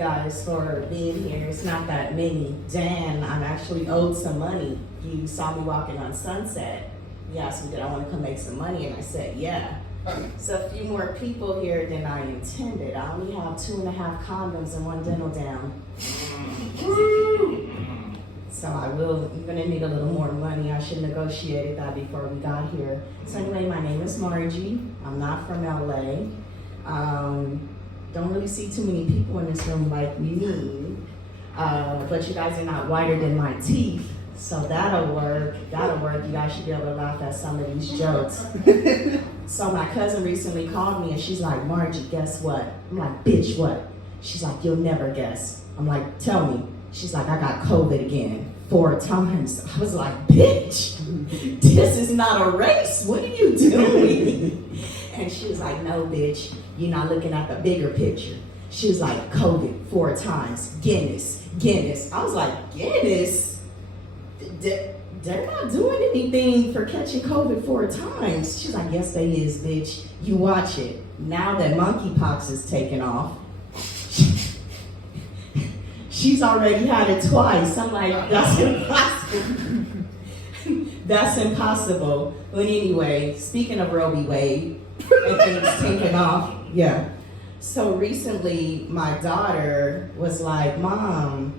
guys for being here. It's not that many. Dan, I'm actually owed some money. You saw me walking on Sunset. He asked me, did I want to come make some money? And I said, yeah. So a few more people here than I intended. I only have 2.5 condoms and 1 dental dam. So I'm gonna need a little more money. I should have negotiated that before we got here. So anyway, my name is Margie. I'm not from LA. Don't really see too many people in this room like me. But you guys are not whiter than my teeth. So that'll work. You guys should be able to laugh at some of these jokes. So my cousin recently called me and she's like, Margie, guess what? I'm like, bitch, what? She's like, you'll never guess. I'm like, tell me. She's like, I got COVID again 4 times. I was like, bitch, this is not a race. What are you doing? And she was like, no, bitch, you're not looking at the bigger picture. She was like, COVID 4 times, Guinness. I was like, Guinness? They're not doing anything for catching COVID 4 times. She's like, yes, they is, bitch. You watch it. Now that monkeypox is taking off, she's already had it twice. I'm like, that's impossible. That's impossible. But anyway, speaking of Roe v. Wade and things taking off, yeah. So recently, my daughter was like, Mom,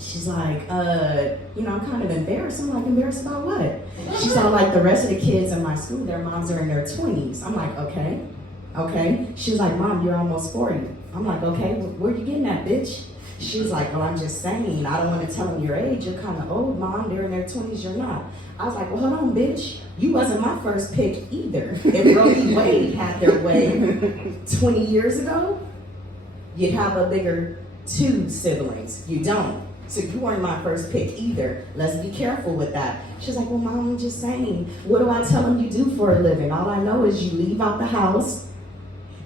she's like, I'm kind of embarrassed. I'm like, embarrassed about what? She's all like, the rest of the kids in my school, their moms are in their 20s. I'm like, okay. She was like, Mom, you're almost 40. I'm like, okay, where you getting at, bitch? She was like, well, I'm just saying, I don't want to tell them your age. You're kind of old, Mom. They're in their 20s, you're not. I was like, well, hold on, bitch. You wasn't my first pick either. If Roe v. Wade had their way 20 years ago, you'd have a bigger 2 siblings. You don't. So you weren't my first pick either. Let's be careful with that. She's like, well, Mom, I'm just saying, what do I tell them you do for a living? All I know is you leave out the house,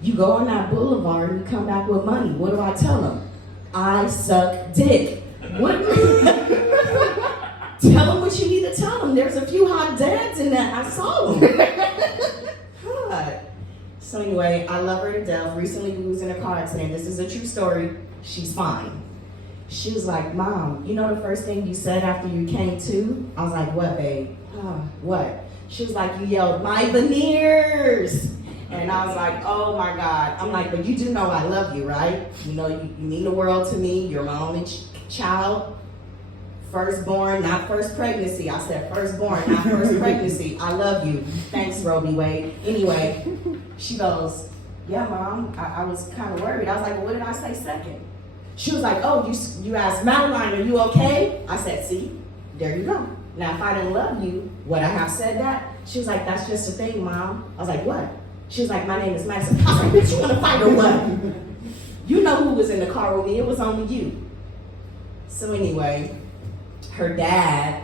you go on that boulevard, and you come back with money. What do I tell them? I suck dick. What? Tell them what you need to tell them. There's a few hot dads in that. I saw them. God. So anyway, I love her to death. Recently we was in a car accident. This is a true story. She's fine. She was like, Mom, you know the first thing you said after you came to? I was like, what, babe? What? She was like, you yelled, my veneers. And I was like, oh my God. I'm like, but you do know I love you, right? You know, you mean the world to me. You're my only child. Firstborn, not first pregnancy. I said firstborn, not first pregnancy. I love you. Thanks, Roe v. Wade. Anyway, she goes, yeah, Mom, I was kind of worried. I was like, well, what did I say second? She was like, oh, you asked Madeline, are you okay? I said, see, there you go. Now, if I didn't love you, would I have said that? She was like, that's just a thing, Mom. I was like, what? She was like, my name is Madison. I was like, bitch, you want to fight or what? You know who was in the car with me. It was only you. So anyway, her dad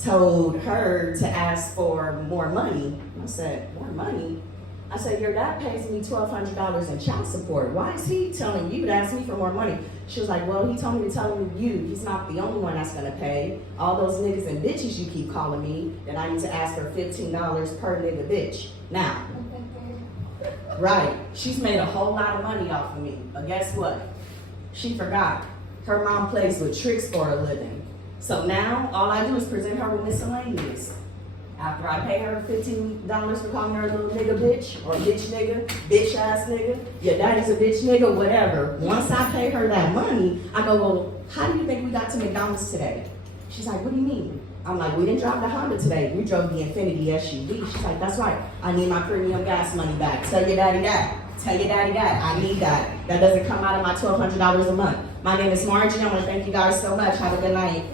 told her to ask for more money. I said, more money? I said, your dad pays me $1,200 in child support. Why is he telling you to ask me for more money? She was like, well, he told me to tell you. He's not the only one that's going to pay. All those niggas and bitches you keep calling me, that I need to ask for $15 per nigga bitch. Now, right, she's made a whole lot of money off of me. But guess what? She forgot. Her mom plays with tricks for a living. So now, all I do is present her with miscellaneous. After I pay her $15 for calling her a little nigga bitch, or bitch nigga, bitch ass nigga, your daddy's a bitch nigga, whatever. Once I pay her that money, I go, well, how do you think we got to McDonald's today? She's like, what do you mean? I'm like, we didn't drive the Honda today. We drove the Infiniti SUV. She's like, that's right. I need my premium gas money back. Tell your daddy that. Tell your daddy that. I need that. That doesn't come out of my $1,200 a month. My name is Margie. I want to thank you guys so much. Have a good night.